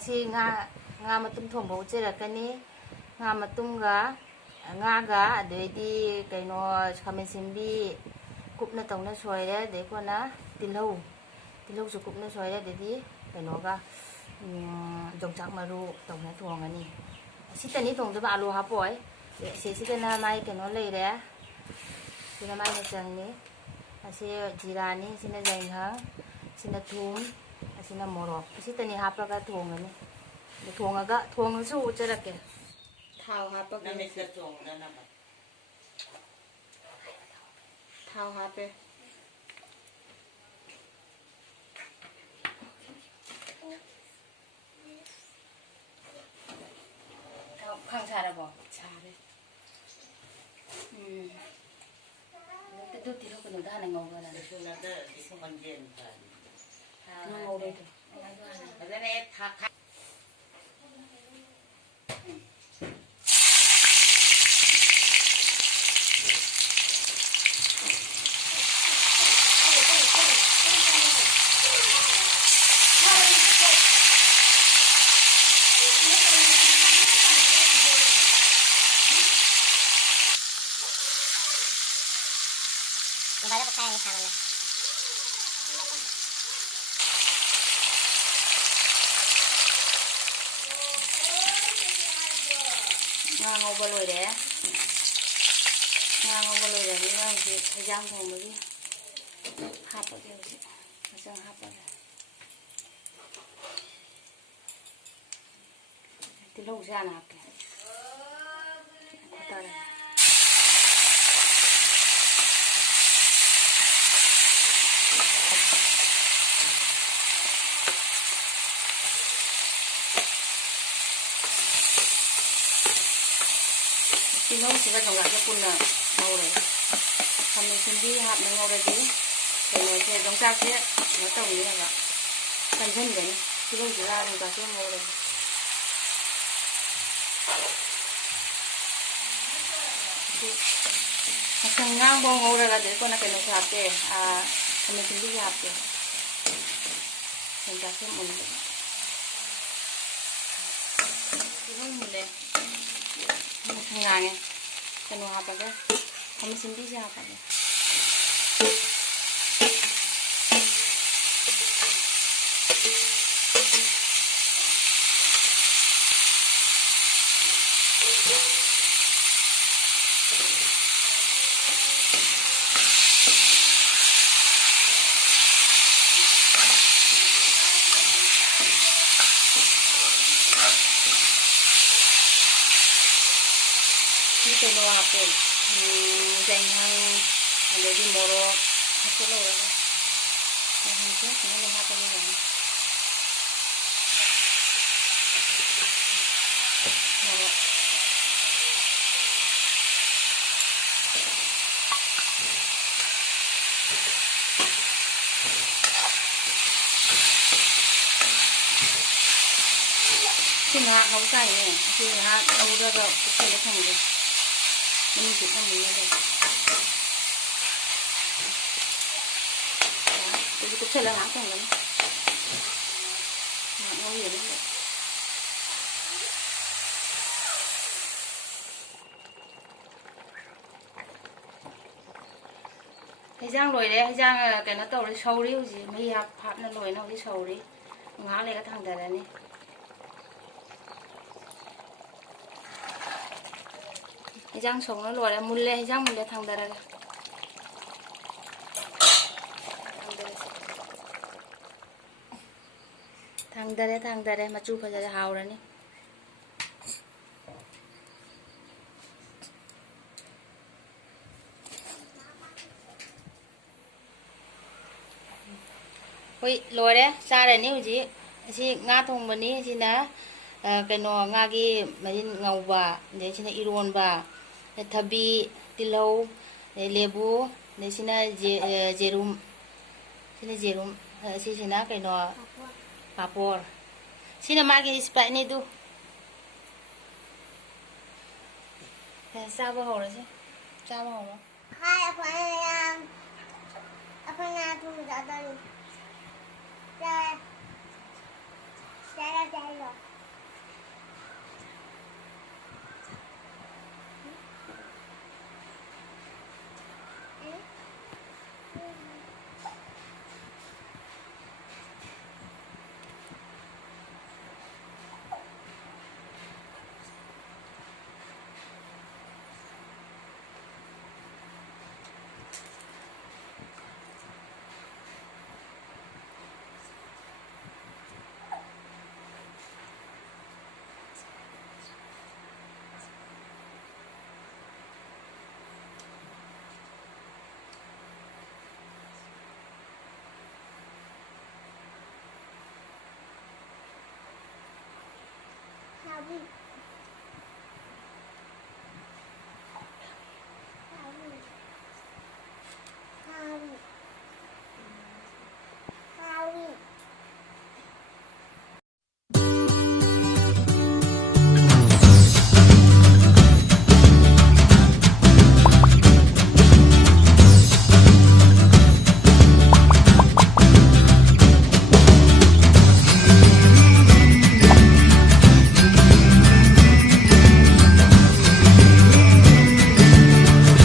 ꯑꯁꯤ ꯉꯥ ꯃꯇꯨꯝ ꯊꯣꯡꯕ ꯎꯠꯆꯔꯛꯀꯅꯤ ꯉꯥ ꯃꯇꯨꯝꯒ ꯉꯥꯒ ꯑꯗꯩꯗꯤ ꯀꯩꯅꯣ ꯈꯥꯃꯦꯟ ꯑꯁꯤꯟꯕꯤ ꯀꯨꯞꯅ ꯇꯧꯅ ꯁꯣꯏꯔꯦ ꯑꯗꯩ ꯀꯣꯟꯅ ꯇꯤꯜꯍꯧꯁꯨ ꯀꯨꯞꯅ ꯁꯣꯏꯔꯦ ꯑꯗꯩꯗꯤ ꯀꯩꯅꯣꯒ ꯌꯣꯡꯆꯥꯛ ꯃꯔꯨ ꯇꯧꯅ ꯊꯣꯡꯉꯅꯤ ꯑꯁꯤꯇꯅꯤ ꯊꯣꯡꯗꯕ ꯑꯥꯂꯨ ꯍꯥꯞꯄꯣꯏ ꯁꯤꯗꯅ ꯃꯥꯏ ꯀꯩꯅꯣ ꯂꯩꯔꯦ ꯁꯤꯅ ꯃꯥꯏ ꯃꯆꯜꯅꯤ ꯑꯁꯤ ꯖꯤꯔꯥꯅꯤ ꯁꯤꯅ ꯌꯥꯏꯉꯪꯁꯤꯅ ꯊꯨꯝ ꯑꯁꯤꯅ ꯃꯣꯔꯣꯛ ꯑꯁꯤꯇꯅꯤ ꯍꯥꯞꯄꯒ ꯊꯣꯡꯉꯅꯤ ꯊꯣꯡꯉꯁꯨ ꯎꯠꯆꯔꯛꯀꯦ ꯊꯥꯎ ꯍꯥꯞꯄꯒ ꯊꯥꯎ ꯍꯥꯞꯄꯦ ꯈꯥꯡ ꯁꯥꯔꯕꯣ ꯁꯥꯔꯦ ꯑꯗꯨ ꯇꯤꯜꯍꯧ ꯀꯩꯅꯣꯗ ꯍꯥꯟꯅ ꯉꯧꯕꯅ ꯉꯧꯔꯣꯏꯗ꯭ꯔꯣ Vaya por caer en esa mano. Nga ngꯧꯕ ꯂꯣꯏꯔꯦ ꯉꯥ ꯉꯧꯕ ꯂꯣꯏꯔꯕꯅꯤꯅ ꯍꯧꯖꯤꯛ ꯍꯩꯖꯥꯡ ꯊꯣꯡꯕꯒꯤ ꯍꯥꯞꯄꯒꯦ ꯍꯧꯖꯤꯛ ꯃꯆꯪ ꯍꯥꯞꯄꯒꯦ ꯇꯤꯜꯍꯧꯁꯦ ꯍꯥꯟꯅ ꯍꯥꯞꯀꯦ ꯈꯣꯠꯇꯔꯦ ꯇꯤꯜꯍꯧꯁꯤꯒ ꯌꯣꯡꯆꯥꯛꯁꯦ ꯄꯨꯟꯅ ꯉꯧꯔꯦ ꯈꯥꯃꯦꯟ ꯑꯁꯤꯟꯕꯤ ꯍꯥꯞꯅ ꯉꯧꯔꯗꯤ ꯀꯩꯅꯣꯁꯦ ꯌꯣꯡꯆꯥꯛꯁꯦ ꯀꯩꯅꯣ ꯇꯧꯅꯤꯅꯕ ꯀꯟꯁꯤꯟꯒꯅꯤ ꯇꯤꯜꯍꯧꯁꯤꯒ ꯌꯣꯡꯆꯥꯛꯁꯦ ꯉꯧꯔꯦ ꯃꯆꯪ ꯉꯥꯡꯕ ꯉꯧꯔꯒ ꯑꯗꯩ ꯀꯣꯟꯅ ꯀꯩꯅꯣꯁꯨ ꯍꯥꯞꯄꯦ ꯈꯥꯃꯦꯟ ꯑꯁꯤꯟꯕꯤꯁꯨ ꯍꯥꯞꯄꯦ ꯌꯣꯡꯆꯥꯛꯁꯦ ꯃꯨꯟꯕ ꯇꯤꯜꯍꯧ ꯃꯨꯜꯂꯦ ꯉꯥꯡꯉꯦ ꯀꯩꯅꯣ ꯍꯥꯞꯄꯒ ꯈꯥꯃꯦꯟ ꯑꯁꯤꯟꯕꯤꯁꯦ ꯍꯥꯞꯄꯒꯦ kilo apel, jainghang, jadi morok, apa lo ya? Jainghang sih, ini apa lo ya? Morok. Sini hau sai nih, sini hau udah ke kecil kan gitu. Ini kita mulai deh. Jadi kecil lah kan kan. Nggak mau ya nih. Hijang rồi đấy, hijang cái nó tàu nó sâu đi gì, mấy hạt nó rồi nó đi sâu đi. Ngã này cái thằng này này. Hijang sống nó lùi ra mun lên hijang mun lên thằng đây đây thằng đây mà chụp phải ra hào rồi nè ôi lùi đấy xa rồi níu gì chị ngã thùng mà ní chị ná cái nọ ngã cái mấy ngầu bà để chị ná iron bà thabi tilau lebu để xin jerum xin cái nọ papor xin mà cái spike này du sao bao rồi chứ sao bao rồi hai apa yang aku minta tadi saya ꯊꯥꯕꯤ